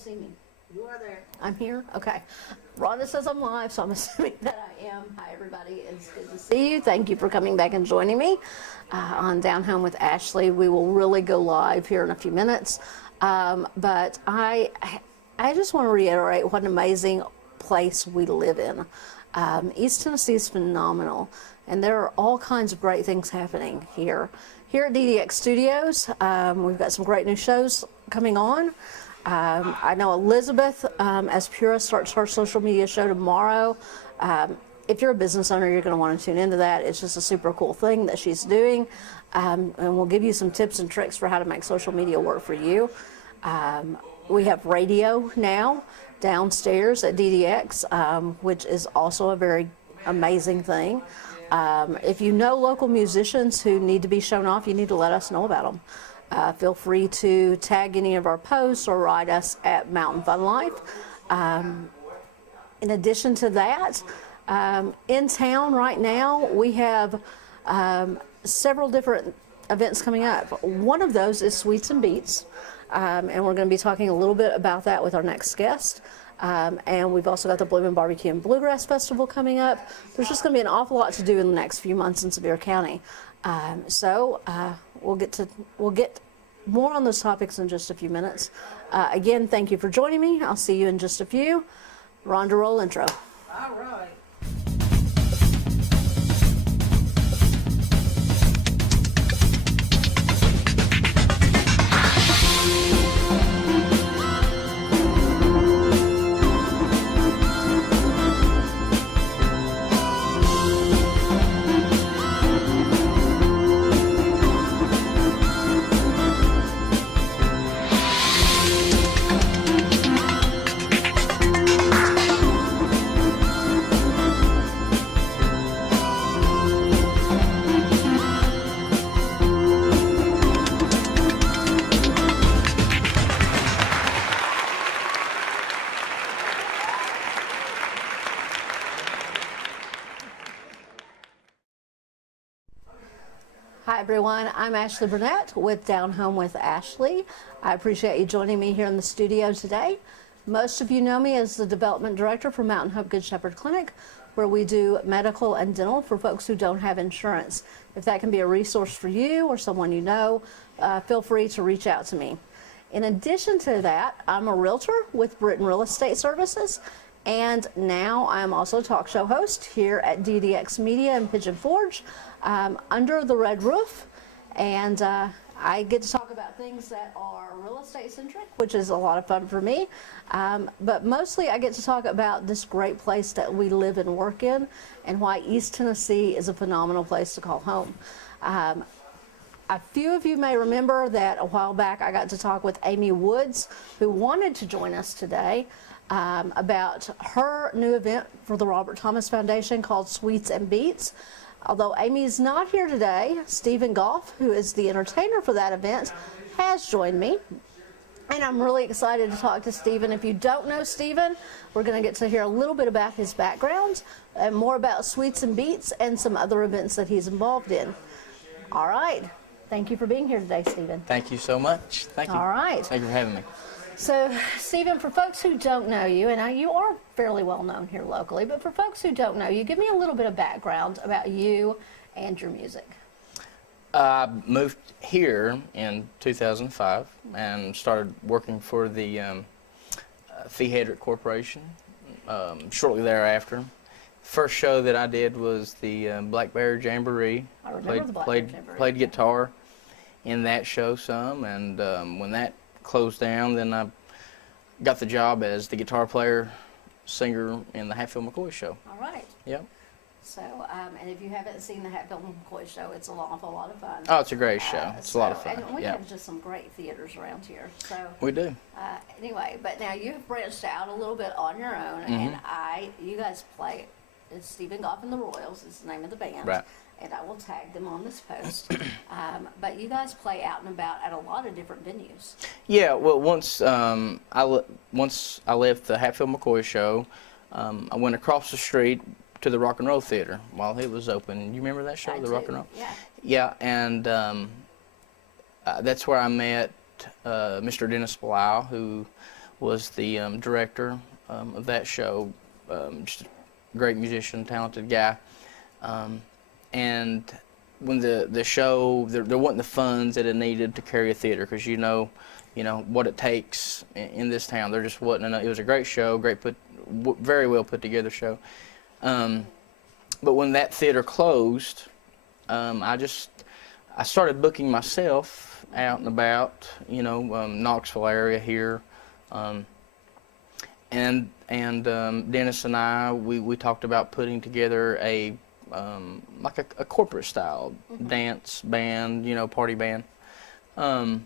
see me. You are there. I'm here? Okay. Rhonda says I'm live, so I'm assuming that I am. Hi, everybody. It's good to see you. Thank you for coming back and joining me on Down Home with Ashley. We will really go live here in a few minutes. But I just want to reiterate what an amazing place we live in. East Tennessee is phenomenal, and there are all kinds of great things happening here. Here at DDX Studios, we've got some great new shows coming on. I know Elizabeth as Pura starts her social media show tomorrow. If you're a business owner, you're going to want to tune into that. It's just a super cool thing that she's doing. And we'll give you some tips and tricks for how to make social media work for you. We have radio now downstairs at DDX, which is also a very amazing thing. If you know local musicians who need to be shown off, you need to let us know about them. Feel free to tag any of our posts or write us at Mountain Fun Life. In addition to that, in town right now, we have several different events coming up. One of those is Sweets and Beats, and we're going to be talking a little bit about that with our next guest. And we've also got the Bloomin' Barbecue and Bluegrass Festival coming up. There's just going to be an awful lot to do in the next few months in Sevier County. We'll get more on those topics in just a few minutes. Again, thank you for joining me. I'll see you in just a few. Rhonda, roll intro. All right. Hi everyone, I'm Ashley Burnett with Down Home with Ashley. I appreciate you joining me here in the studio today. Most of you know me as the Development Director for Mountain Hope Good Shepherd Clinic, where we do medical and dental for folks who don't have insurance. If that can be a resource for you or someone you know, feel free to reach out to me. In addition to that, I'm a realtor with Britton Real Estate Services, and now I'm also a talk show host here at DDX Media in Pigeon Forge, under the red roof, and I get to talk about things that are real estate centric, which is a lot of fun for me, but mostly I get to talk about this great place that we live and work in, and why East Tennessee is a phenomenal place to call home. A few of you may remember that a while back I got to talk with Amy Woods, who wanted to join us today, about her new event for the Robert Thomas Foundation called Sweets and Beats. Although Amy is not here today, Stephen Goff, who is the entertainer for that event, has joined me. And I'm really excited to talk to Stephen. If you don't know Stephen, we're going to get to hear a little bit about his background and more about Sweets and Beats and some other events that he's involved in. All right. Thank you for being here today, Stephen. Thank you so much. Thank you. All right. Thank you for having me. So, Stephen, for folks who don't know you, and you are fairly well known here locally, but for folks who don't know you, give me a little bit of background about you and your music. I moved here in 2005 and started working for the Fee Hedrick Corporation shortly thereafter. First show that I did was the Black Bear Jamboree. I remember the Black Bear Jamboree. Played guitar in that show some, and when that closed down, then I got the job as the guitar player, singer in the Hatfield McCoy show. All right. Yep. So, and if you haven't seen the Hatfield McCoy show, it's an awful lot of fun. Oh, it's a great show. It's a lot of fun. And we Yep. have just some great theaters around here. So We do. Anyway, but now you've branched out a little bit on your own, and you guys play. It's Stephen Goff and the Royals is the name of the band. Right. And I will tag them on this post. But you guys play out and about at a lot of different venues. Yeah, well, once I left the Hatfield McCoy show, I went across the street to the Rock and Roll Theater while it was open. You remember that show, I the do. Rock and Roll? Yeah. Yeah, and that's where I met Mr. Dennis Blau, who was the director of that show. Just a great musician, talented guy. And when the show, there wasn't the funds that it needed to carry a theater, because you know what it takes in this town. There just wasn't enough. It was a great show, very well put together show. But when that theater closed, I started booking myself out and about, Knoxville area here, and Dennis and I, we talked about putting together like a corporate style dance band, party band, and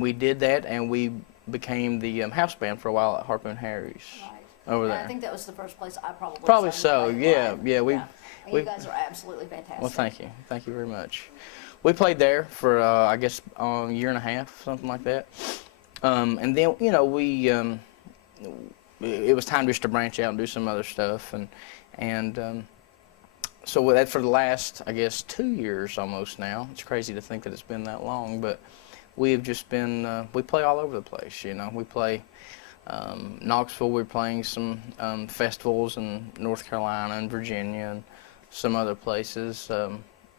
we did that, and we became the house band for a while at Harpoon Harry's. Right. Over And there. I think that was the first place I Probably saw you so. play Yeah, live. yeah. And you guys are absolutely fantastic. Well, thank you very much. We played there for I guess a year and a half, something like that, and then it was time just to branch out and do some other stuff, and so with that for the last, I guess, 2 years almost now. It's crazy to think that it's been that long, but we've just been we play all over the place. We play. Knoxville, we're playing some festivals in North Carolina and Virginia and some other places.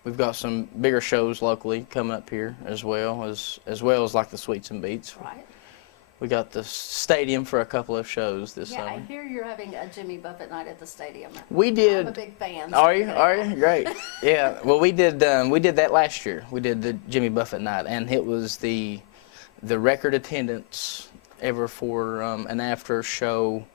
We've got some bigger shows locally coming up here as well as like the Sweets and Beats. Right. We got the stadium for a couple of shows this Yeah, summer. I hear you're having a Jimmy Buffett night at the stadium. We did. I'm a big fan. So Are you? Great. Yeah. Well, we did that last year. We did the Jimmy Buffett night, and it was the record attendance ever for an after show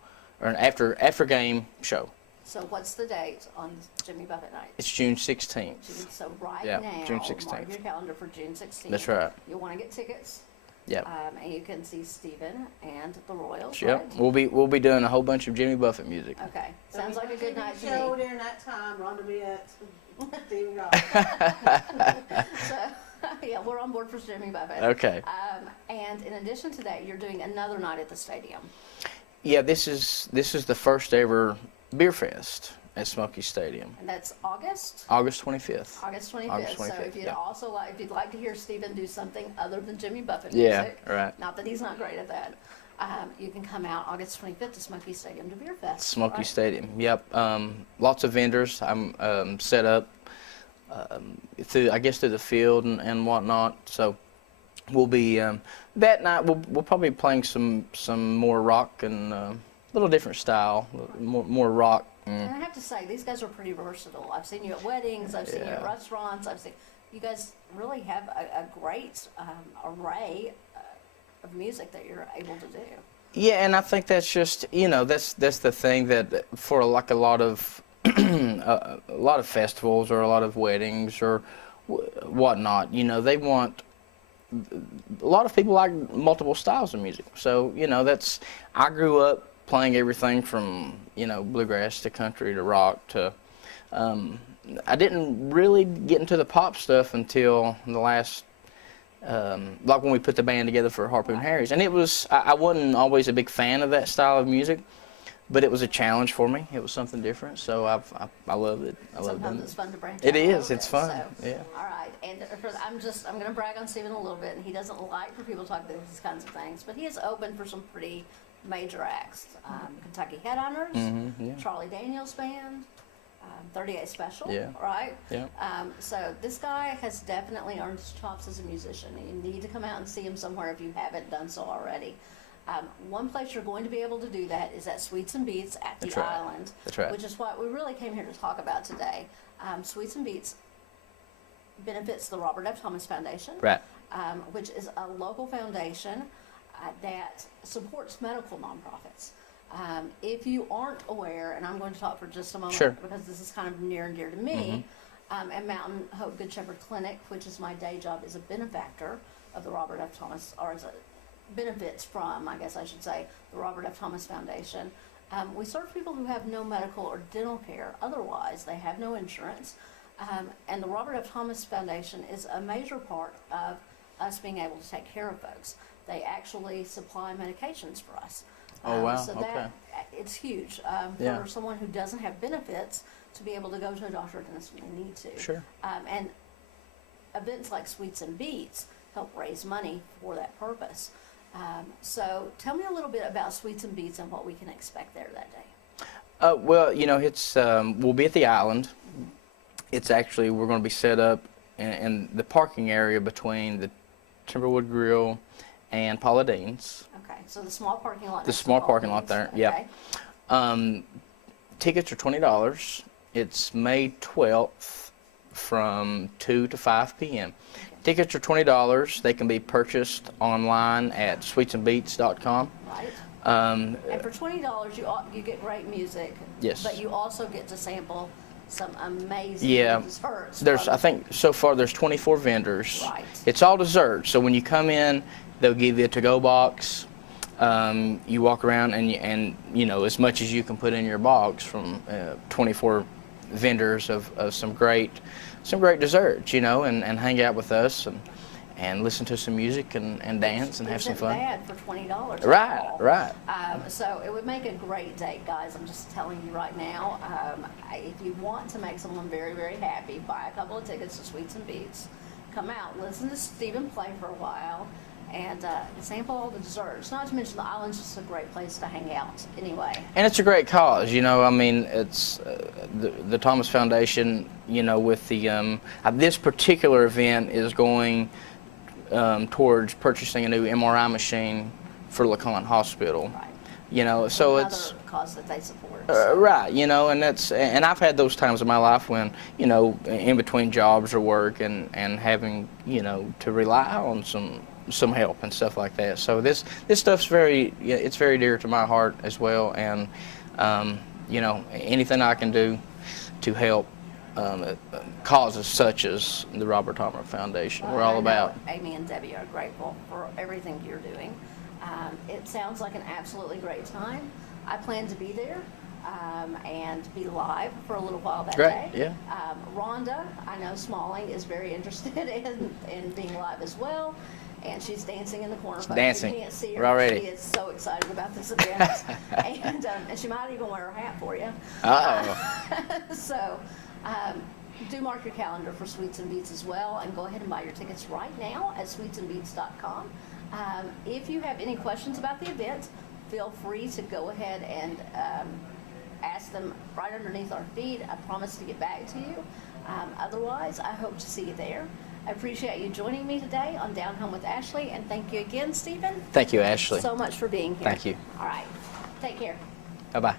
or an after game show. So what's the date on Jimmy Buffett night? It's June 16th. So right Yeah, now, June 16th. mark your calendar for June 16th. That's right. You'll want to get tickets. Yep. And you can see Stephen and the Royals. Yep. Right? We'll be doing a whole bunch of Jimmy Buffett music. Okay. Sounds like a good night to Show me. during that time, Rhonda Bennett, Stephen Ross. So, yeah, we're on board for Jimmy Buffett. Okay. And in addition to that, you're doing another night at the stadium. Yeah, this is the first ever beer fest at Smoky Stadium. And that's August? August 25th. August 25th. August So 25th, if you'd yeah. also if you'd like to hear Stephen do something other than Jimmy Buffett Yeah, music, right. not that he's not great at that, you can come out August 25th to Smoky Stadium to Beer Fest. Smoky right? Stadium. Yep. Lots of vendors. I'm set up through the field and whatnot. So we'll be that night. We'll probably be playing some more rock and a little different style, more rock. And I have to say, these guys are pretty versatile. I've seen you at weddings. I've seen you at Yeah. restaurants. I've seen you guys really have a great array of music that you're able to do. Yeah, and I think that's just that's the thing that for like a lot of a lot of festivals or a lot of weddings or whatnot, they want a lot of people like multiple styles of music. So that's I grew up playing everything from bluegrass to country to rock to. I didn't really get into the pop stuff until the last. Like when we put the band together for Harpoon Harry's, and I wasn't always a big fan of that style of music, but it was a challenge for me. It was something different, so I loved it. I loved Sometimes it. it's fun to branch It out a is. little It's bit, fun. so. Yeah. All right, and I'm going to brag on Stephen a little bit, and he doesn't like for people to talk about these kinds of things, but he is open for some pretty major acts. Kentucky Headhunters, Yeah. Charlie Daniels Band, 38 Special, Yeah. right? Yeah. So this guy has definitely earned his chops as a musician. You need to come out and see him somewhere if you haven't done so already. One place you're going to be able to do that is at Sweets and Beats at the That's right. Island, That's right. which is what we really came here to talk about today. Sweets and Beats benefits the Robert F. Thomas Foundation, Right. which is a local foundation that supports medical nonprofits. If you aren't aware, and I'm going to talk for just a moment Sure. because this is kind of near and dear to me, at Mountain Hope Good Shepherd Clinic, which is my day job, is a benefactor of the Robert F. Thomas, or is benefits from, I guess I should say, the Robert F. Thomas Foundation. We serve people who have no medical or dental care otherwise. They have no insurance. And the Robert F. Thomas Foundation is a major part of us being able to take care of folks. They actually supply medications for us. Oh, wow. So Okay. that it's huge Yeah. for someone who doesn't have benefits to be able to go to a doctor or dentist when they need to. Sure. And events like Sweets and Beats help raise money for that purpose. So tell me a little bit about Sweets and Beats and what we can expect there that day. Well, it's we'll be at the island. It's actually, we're going to be set up in the parking area between the Timberwood Grill and Paula Dean's. Okay, so the small parking lot. The next to small Paul parking lot Dean's. there, Okay. yep. Tickets are $20. It's May 12th from 2 to 5 p.m. Tickets are $20. They can be purchased online at sweetsandbeats.com. Right. Um, And for $20, you get great music. Yes. But you also get to sample some amazing Yeah. desserts. I think so far there's 24 vendors. Right. It's all desserts. So when you come in, they'll give you a to-go box. You walk around and as much as you can put in your box from 24 vendors of some great desserts, and hang out with us and listen to some music and dance and have some fun. Isn't bad for $20. Right, at all. right. So it would make a great date, guys. I'm just telling you right now. If you want to make someone very, very happy, buy a couple of tickets to Sweets and Beats. Come out, listen to Stephen play for a while, and sample all the desserts. Not to mention the island's just a great place to hang out anyway. And it's a great cause, it's the Thomas Foundation, with the this particular event is going towards purchasing a new MRI machine for LeConte Hospital. Right. So Another it's cause that they support. right, and I've had those times in my life when, in between jobs or work and having, to rely on some help and stuff like that. So this stuff's it's very dear to my heart as well, and anything I can do to help causes such as the Robert Tomer Foundation. Well, We're all I know about. Amy and Debbie are grateful for everything you're doing. It sounds like an absolutely great time. I plan to be there and be live for a little while that Great, day. yeah. Rhonda, I know Smalling, is very interested in being live as well. And she's dancing in the corner. Folks. Dancing. You can't see her. We're all but ready. She is so excited about this event. and she might even wear her hat for you. Uh-oh. So do mark your calendar for Sweets and Beats as well, and go ahead and buy your tickets right now at sweetsandbeats.com. If you have any questions about the event, feel free to go ahead and ask them right underneath our feed. I promise to get back to you. Otherwise, I hope to see you there. I appreciate you joining me today on Down Home with Ashley, and thank you again, Stephen. Thank you, Ashley. So much for being here. Thank you. All right. Take care. Bye-bye.